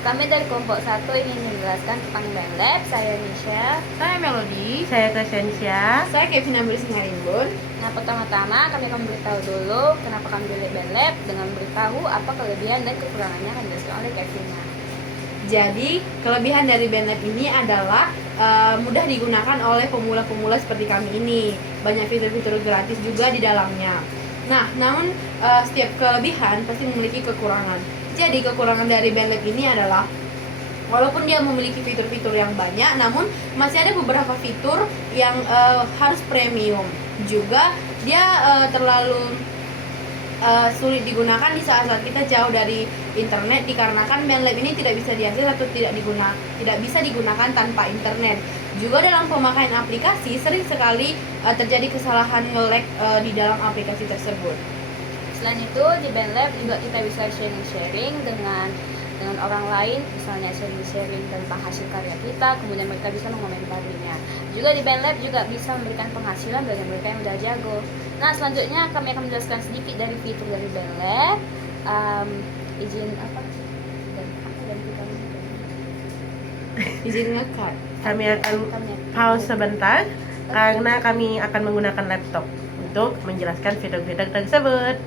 Kami dari kelompok 1 ingin menjelaskan tentang BandLab. Saya Nisha. Saya Melody. Saya Kesensya. Saya Kevin Ambil Singarimbun. Nah, pertama-tama kami akan beritahu dulu kenapa kami pilih BandLab dengan beritahu apa kelebihan dan kekurangannya akan dijelaskan oleh Kevin. Jadi, kelebihan dari BandLab ini adalah mudah digunakan oleh pemula-pemula seperti kami ini. Banyak fitur-fitur gratis juga di dalamnya. Nah, namun setiap kelebihan pasti memiliki kekurangan. Jadi, kekurangan dari BandLab ini adalah walaupun dia memiliki fitur-fitur yang banyak, namun masih ada beberapa fitur yang harus premium. Juga dia terlalu sulit digunakan di saat-saat kita jauh dari internet, dikarenakan BandLab ini tidak bisa diakses atau tidak bisa digunakan tanpa internet. Juga dalam pemakaian aplikasi sering sekali terjadi kesalahan nge-lag di dalam aplikasi tersebut. Selain itu, di BandLab juga kita bisa sharing dengan orang lain, misalnya sharing tentang hasil karya kita, kemudian mereka bisa mengomentarinya. Juga di BandLab juga bisa memberikan penghasilan bagi mereka yang udah jago. Nah, selanjutnya kami akan menjelaskan sedikit dari fitur dari BandLab. Izin apa? Izin nge-cut. Kami akan pause sebentar karena kami akan menggunakan laptop untuk menjelaskan fitur-fitur tersebut.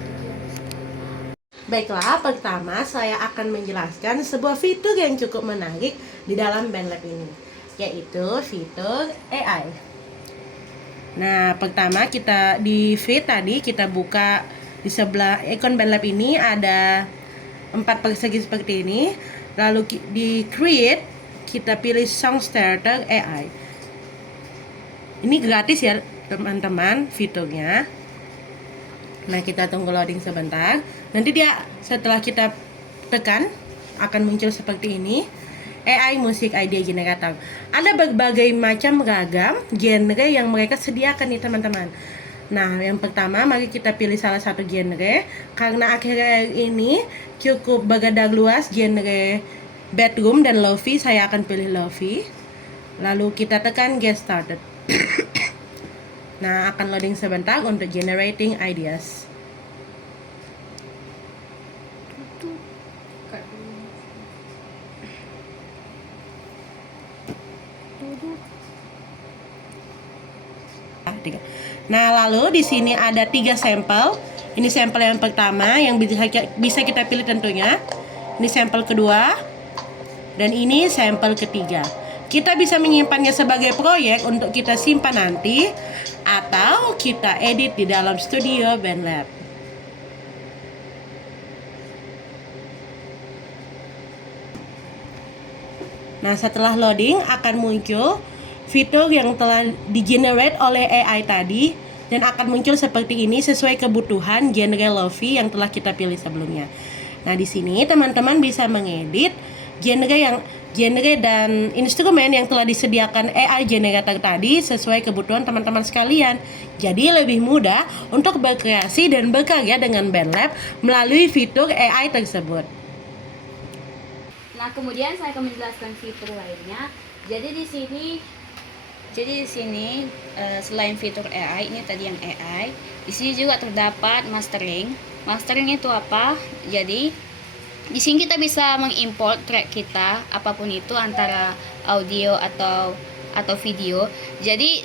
Baiklah, pertama saya akan menjelaskan sebuah fitur yang cukup menarik di dalam BandLab ini, yaitu fitur AI. Nah, pertama kita di feed tadi kita buka di sebelah ikon BandLab ini ada 4 persegi seperti ini. Lalu di create kita pilih Song Starter AI. Ini gratis ya teman-teman fiturnya. Nah, kita tunggu loading sebentar. Nanti dia setelah kita tekan akan muncul seperti ini. AI Music Idea Generator. Ada berbagai macam ragam genre yang mereka sediakan nih teman-teman. Nah, yang pertama mari kita pilih salah satu genre. Karena akhir-akhir ini cukup beredar luas genre bedroom dan lofi, saya akan pilih lofi. Lalu kita tekan get started. Nah, akan loading sebentar untuk generating ideas. Nah, lalu di sini ada 3 sampel. Ini sampel yang pertama yang bisa kita pilih tentunya. Ini sampel kedua. Dan ini sampel ketiga. Kita bisa menyimpannya sebagai proyek untuk kita simpan nanti, atau kita edit di dalam studio BandLab. Nah, setelah loading akan muncul fitur yang telah di-generate oleh AI tadi dan akan muncul seperti ini sesuai kebutuhan genre lofi yang telah kita pilih sebelumnya. Nah, di sini teman-teman bisa mengedit genre dan instrumen yang telah disediakan AI generator tadi sesuai kebutuhan teman-teman sekalian. Jadi lebih mudah untuk berkreasi dan berkarya dengan BandLab melalui fitur AI tersebut. Nah, kemudian saya akan menjelaskan fitur lainnya. Jadi di sini selain fitur AI, ini tadi yang AI, di sini juga terdapat mastering. Mastering itu apa? Jadi di sini kita bisa mengimport track kita apapun itu, antara audio atau video. Jadi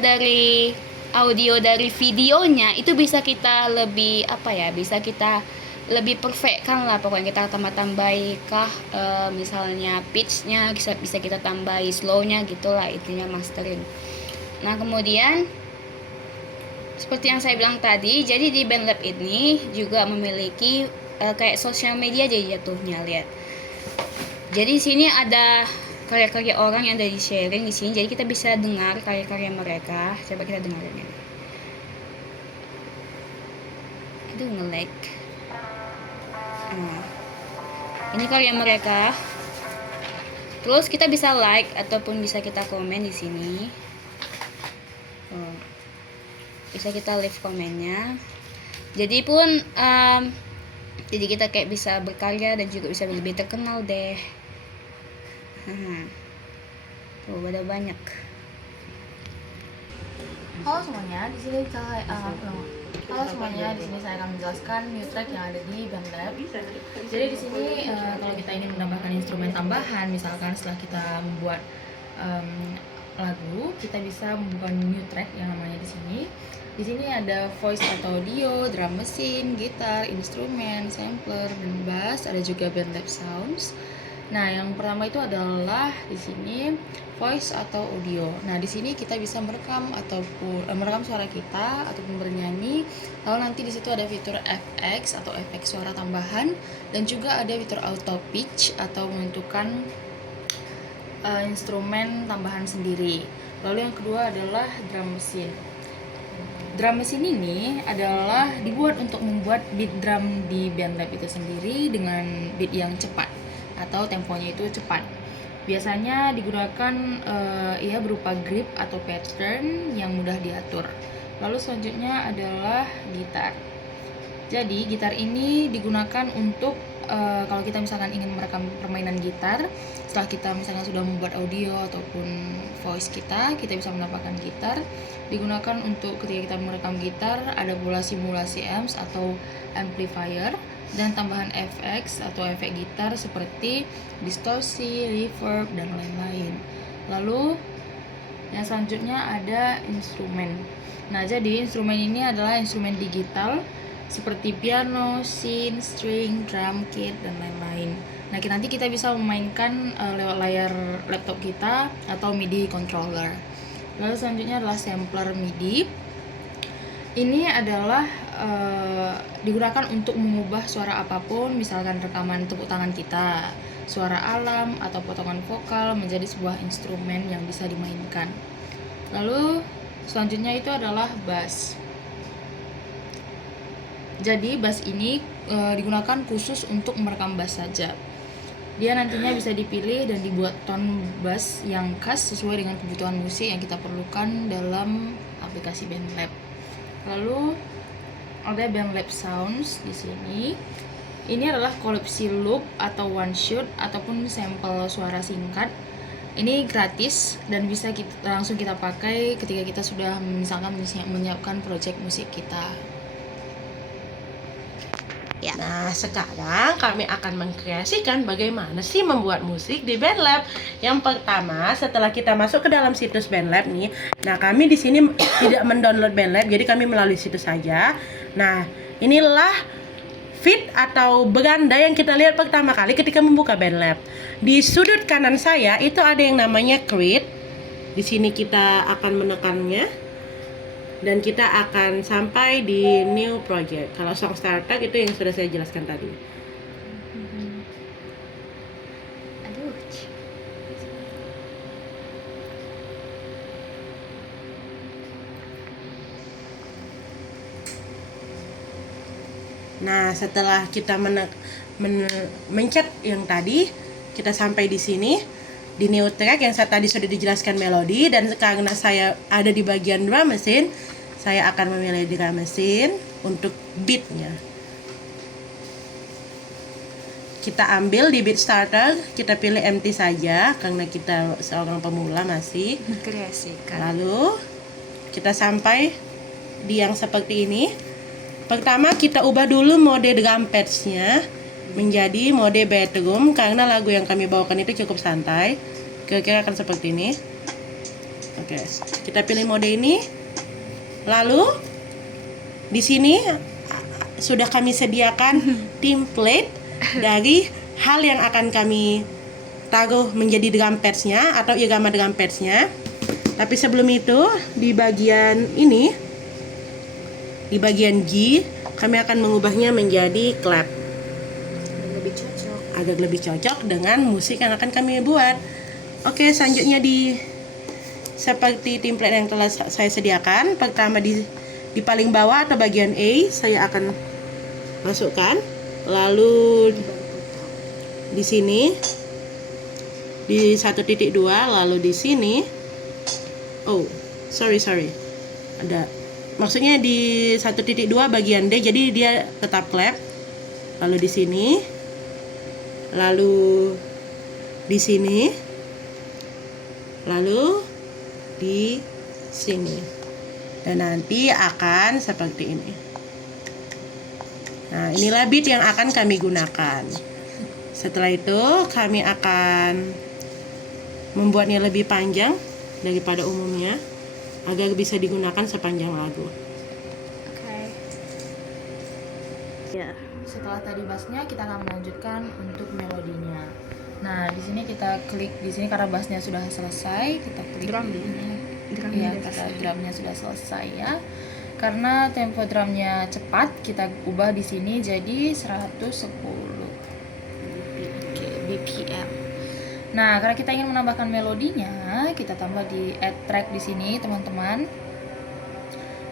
dari audio dari videonya itu bisa kita lebih bisa kita lebih perfect kan lah, pokoknya kita tambahi kah misalnya pitchnya bisa kita tambahi slownya gitulah, intinya mastering. Nah, kemudian seperti yang saya bilang tadi, jadi di BandLab ini juga memiliki kayak sosial media jadi jatuhnya, lihat. Jadi di sini ada karya-karya orang yang ada di sharing di sini, jadi kita bisa dengar karya-karya mereka. Coba kita dengerin ini. Itu nge-lag. Nah, ini karya mereka. Terus kita bisa like ataupun bisa kita komen di sini. Bisa kita leave komennya. Jadi kita kayak bisa berkarya dan juga bisa lebih terkenal deh. Tuh ada banyak. Halo semuanya, di sini saya Halo semuanya, di sini saya akan menjelaskan new track yang ada di BandLab. Jadi di sini kalau kita ingin menambahkan instrumen tambahan, misalkan setelah kita membuat lagu, kita bisa membuat new track yang namanya di sini. Di sini ada voice atau audio, drum mesin, gitar, instrumen, sampler, dan bass. Ada juga BandLab sounds. Nah, yang pertama itu adalah di sini voice atau audio. Nah, di sini kita bisa merekam ataupun merekam suara kita ataupun bernyanyi. Lalu nanti di situ ada fitur FX atau efek suara tambahan dan juga ada fitur auto pitch atau menentukan instrumen tambahan sendiri. Lalu yang kedua adalah drum mesin. Drum mesin ini adalah dibuat untuk membuat beat drum di BandLab itu sendiri dengan beat yang cepat atau temponya itu cepat. Biasanya digunakan berupa grip atau pattern yang mudah diatur. Lalu selanjutnya adalah gitar. Jadi gitar ini digunakan untuk kalau kita misalkan ingin merekam permainan gitar, setelah kita misalnya sudah membuat audio ataupun voice kita bisa menambahkan gitar. Digunakan untuk ketika kita merekam gitar, ada pula simulasi amps atau amplifier dan tambahan FX atau efek gitar seperti distorsi, reverb, dan lain-lain. Lalu yang selanjutnya ada instrumen. Nah, jadi instrumen ini adalah instrumen digital seperti piano, synth, string, drum kit, dan lain-lain. Nah, nanti kita bisa memainkan lewat layar laptop kita atau MIDI controller. Lalu selanjutnya adalah sampler MIDI. Ini adalah digunakan untuk mengubah suara apapun, misalkan rekaman tepuk tangan kita, suara alam, atau potongan vokal menjadi sebuah instrumen yang bisa dimainkan. Lalu selanjutnya itu adalah bass. Jadi bass ini digunakan khusus untuk merekam bass saja. Dia nantinya bisa dipilih dan dibuat tone bass yang khas sesuai dengan kebutuhan musik yang kita perlukan dalam aplikasi BandLab. Lalu ada BandLab Sounds di sini. Ini adalah kolopsi loop atau one shot ataupun sampel suara singkat. Ini gratis dan bisa langsung kita pakai ketika kita sudah misalkan menyiapkan project musik kita. Ya. Nah, sekarang kami akan mengkreasikan bagaimana sih membuat musik di BandLab. Yang pertama, setelah kita masuk ke dalam situs BandLab nih, nah kami di sini tidak mendownload BandLab, jadi kami melalui situs saja. Nah, inilah feed atau beranda yang kita lihat pertama kali ketika membuka BandLab. Di sudut kanan saya itu ada yang namanya create. Di sini kita akan menekannya. Dan kita akan sampai di new project. Kalau song starter itu yang sudah saya jelaskan tadi. Aduh. Nah, setelah kita mencet yang tadi, kita sampai di sini di new track yang tadi sudah dijelaskan melodi, dan karena saya ada di bagian drum mesin, saya akan memilih drum mesin untuk beatnya. Kita ambil di beat starter, kita pilih empty saja karena kita seorang pemula masih. Kreasikan. Lalu kita sampai di yang seperti ini. Pertama kita ubah dulu mode drum pads-nya menjadi mode bedroom karena lagu yang kami bawakan itu cukup santai. Kira-kira akan seperti ini. Oke, kita pilih mode ini. Lalu di sini sudah kami sediakan template dari hal yang akan kami taruh menjadi drum pads-nya atau irama drum pads-nya. Tapi sebelum itu di bagian ini, di bagian G, kami akan mengubahnya menjadi clap. Agar lebih cocok dengan musik yang akan kami buat. Oke, selanjutnya seperti template yang telah saya sediakan. Pertama di paling bawah atau bagian A saya akan masukkan. Lalu di sini di 1.2, lalu di sini. Oh, sorry. Ada maksudnya di 1.2 bagian D, jadi dia tetap clap. Lalu di sini. Lalu di sini. Lalu di sini. Dan nanti akan seperti ini. Nah, inilah beat yang akan kami gunakan. Setelah itu, kami akan membuatnya lebih panjang daripada umumnya agar bisa digunakan sepanjang lagu. Oke. Ya. Setelah tadi bassnya, kita akan melanjutkan untuk melodinya. Nah, di sini kita klik di sini karena bassnya sudah selesai, kita klik Drum ini. Drumnya Ya, udah kita selesai. drumnya sudah selesai ya. Karena tempo drumnya cepat, kita ubah di sini jadi 110 BPM. Nah, karena kita ingin menambahkan melodinya, kita tambah di add track di sini, teman-teman.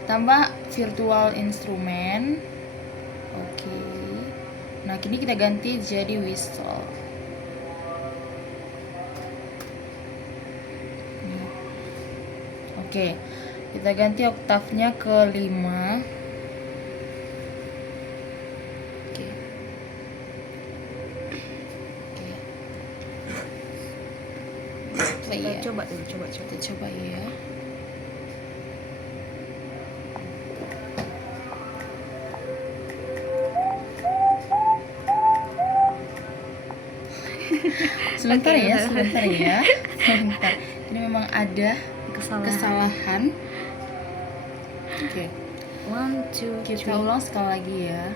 Tambah virtual instrument. Oke. Nah, kini kita ganti jadi whistle. Oke. Kita ganti oktavnya ke 5. Oke. Oke. Play ya. Coba dulu, coba. Kita coba ya. Sebentar Oke, ya, udah. sebentar ya. Sebentar. Ini memang ada kesalahan. Oke. 1, 2, Kita ulang sekali lagi ya.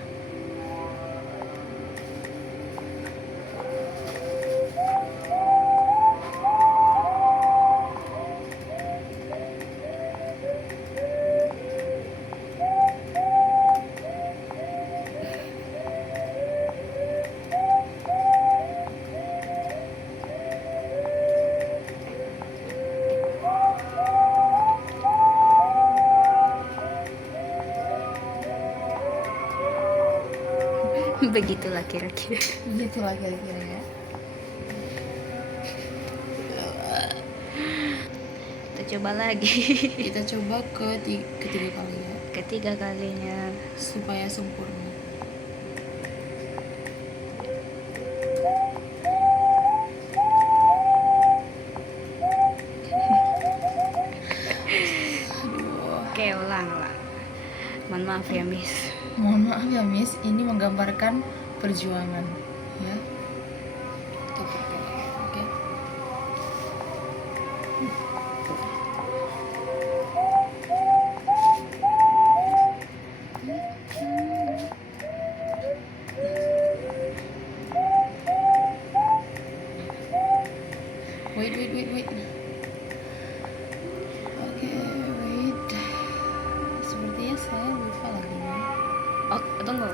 Begitulah kira-kira. Gitulah kira-kira ya. Kita coba lagi. Kita coba ketiga kali ya, Ketiga kalinya. supaya sempurna. Oke, ulang. Mohon maaf ya, Miss. Mohon maaf ya Miss, ini menggambarkan perjuangan ya. Kita prepare, oke. Wait. Oke, wait. Sepertinya saya lupa lagunya. Oh, tunggu.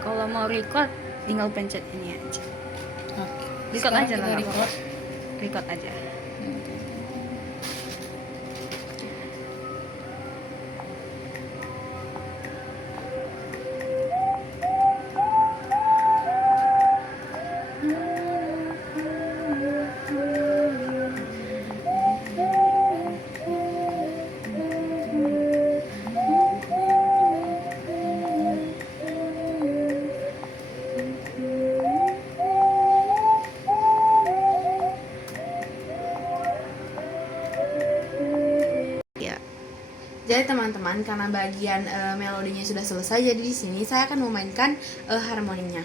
Kalau mau record, tinggal pencet ini aja. Oke. Record Sekarang aja kita lah. record. Record aja. Oke. Ya. Jadi teman-teman, karena bagian melodinya sudah selesai, jadi di sini saya akan memainkan harmoninya.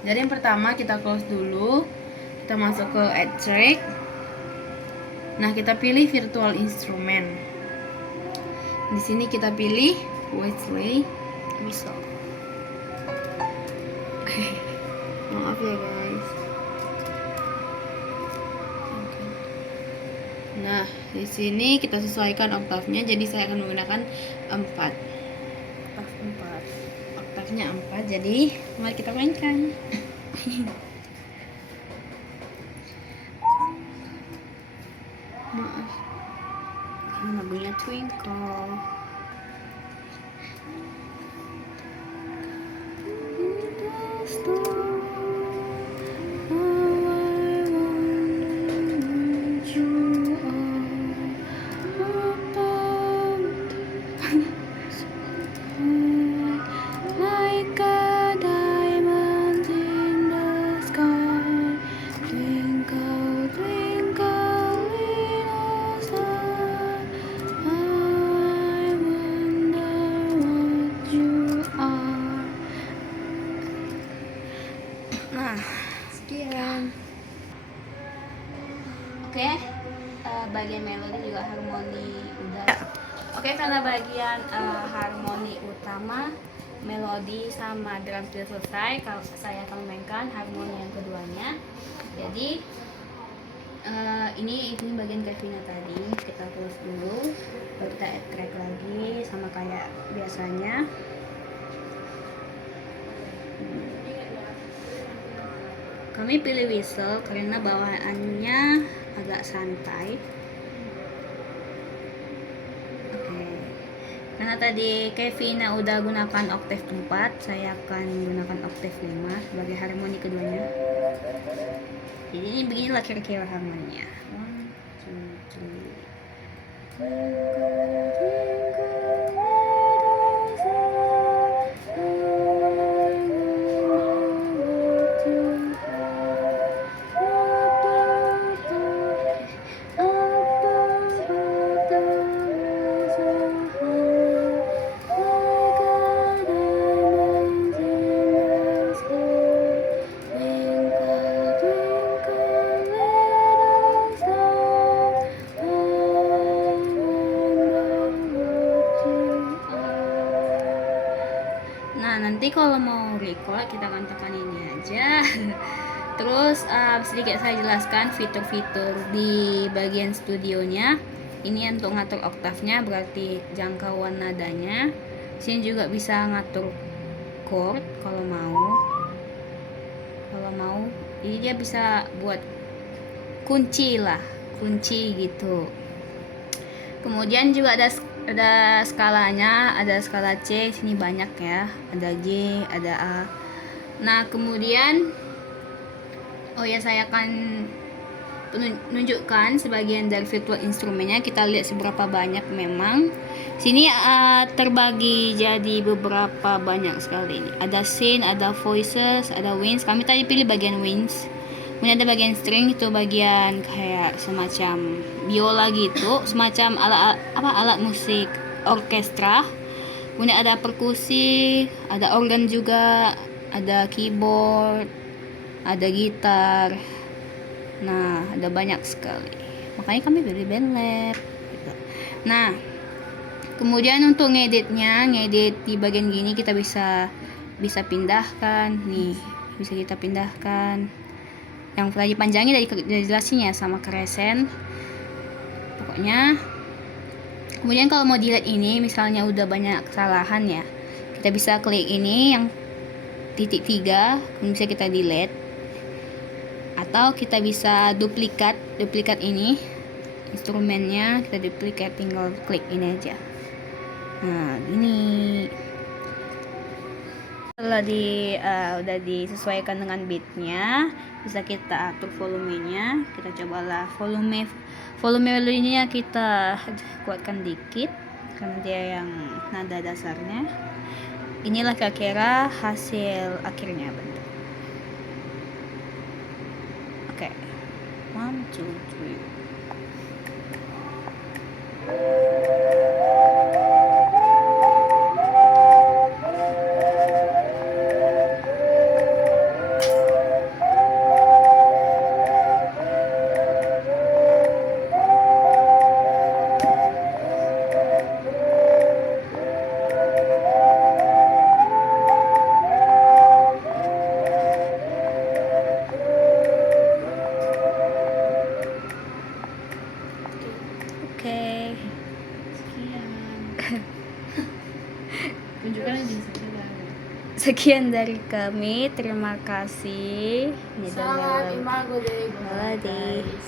Jadi yang pertama kita close dulu, kita masuk ke add track. Nah, kita pilih virtual instrument. Di sini kita pilih Wesley. Whistle. Maaf ya guys. Nah, di sini kita sesuaikan oktavnya, jadi saya akan menggunakan 4. Oktaf 4. Oktavnya 4, jadi mari kita mainkan. Maaf. Lagunya Twinkle. Like a diamond in the sky, twinkle, twinkle, little star, I Nah, Sekian. oke, bagian melodi juga harmoni udah. Oke, karena bagian harmoni utama, melodi sama drum sudah selesai, kalau saya akan memainkan harmoni yang keduanya. Jadi ini bagian Kevina tadi, kita close dulu, baru kita add track lagi sama kayak biasanya. Kami pilih whistle karena bawaannya agak santai. Oke. Karena tadi Kevina udah gunakan oktav 4, saya akan gunakan oktav 5 sebagai harmoni keduanya. Jadi ini beginilah kira-kira harmoninya. 1, 2, 3. Nah, nanti kalau mau record kita akan tekan ini aja. Terus sedikit saya jelaskan fitur-fitur di bagian studionya. Ini untuk ngatur oktavnya, berarti jangkauan nadanya. Sini juga bisa ngatur chord kalau mau. Jadi dia bisa buat kunci gitu. Kemudian juga ada skalanya, ada skala C, sini banyak ya, ada G, ada A. Nah, kemudian saya akan menunjukkan sebagian dari virtual instrumennya. Kita lihat seberapa banyak memang. Sini terbagi jadi beberapa banyak sekali ini. Ada synth, ada voices, ada winds. Kami tadi pilih bagian winds. Kemudian ada bagian string, itu bagian kayak semacam biola gitu, semacam alat musik orkestra. Kemudian ada perkusi, ada organ juga, ada keyboard, ada gitar. Nah, ada banyak sekali. Makanya kami pilih BandLab. Nah, kemudian untuk ngedit di bagian gini kita bisa pindahkan nih, bisa kita pindahkan. Yang lagi panjangnya dari jelasinnya sama Crescent. Pokoknya. Kemudian kalau mau delete ini, misalnya udah banyak kesalahan ya, kita bisa klik ini yang titik 3, kemudian bisa kita delete. Atau kita bisa duplikat ini instrumennya, kita duplikat, tinggal klik ini aja. Nah, gini. Setelah udah disesuaikan dengan beatnya, bisa kita atur volumenya. Kita cobalah volume melodinya kita kuatkan dikit karena dia yang nada dasarnya. Inilah kira-kira hasil akhirnya, bentar. Oke. 1, 2, 3. Oke. Sekian dari kami. Terima kasih. Salam Imago Dei Guys.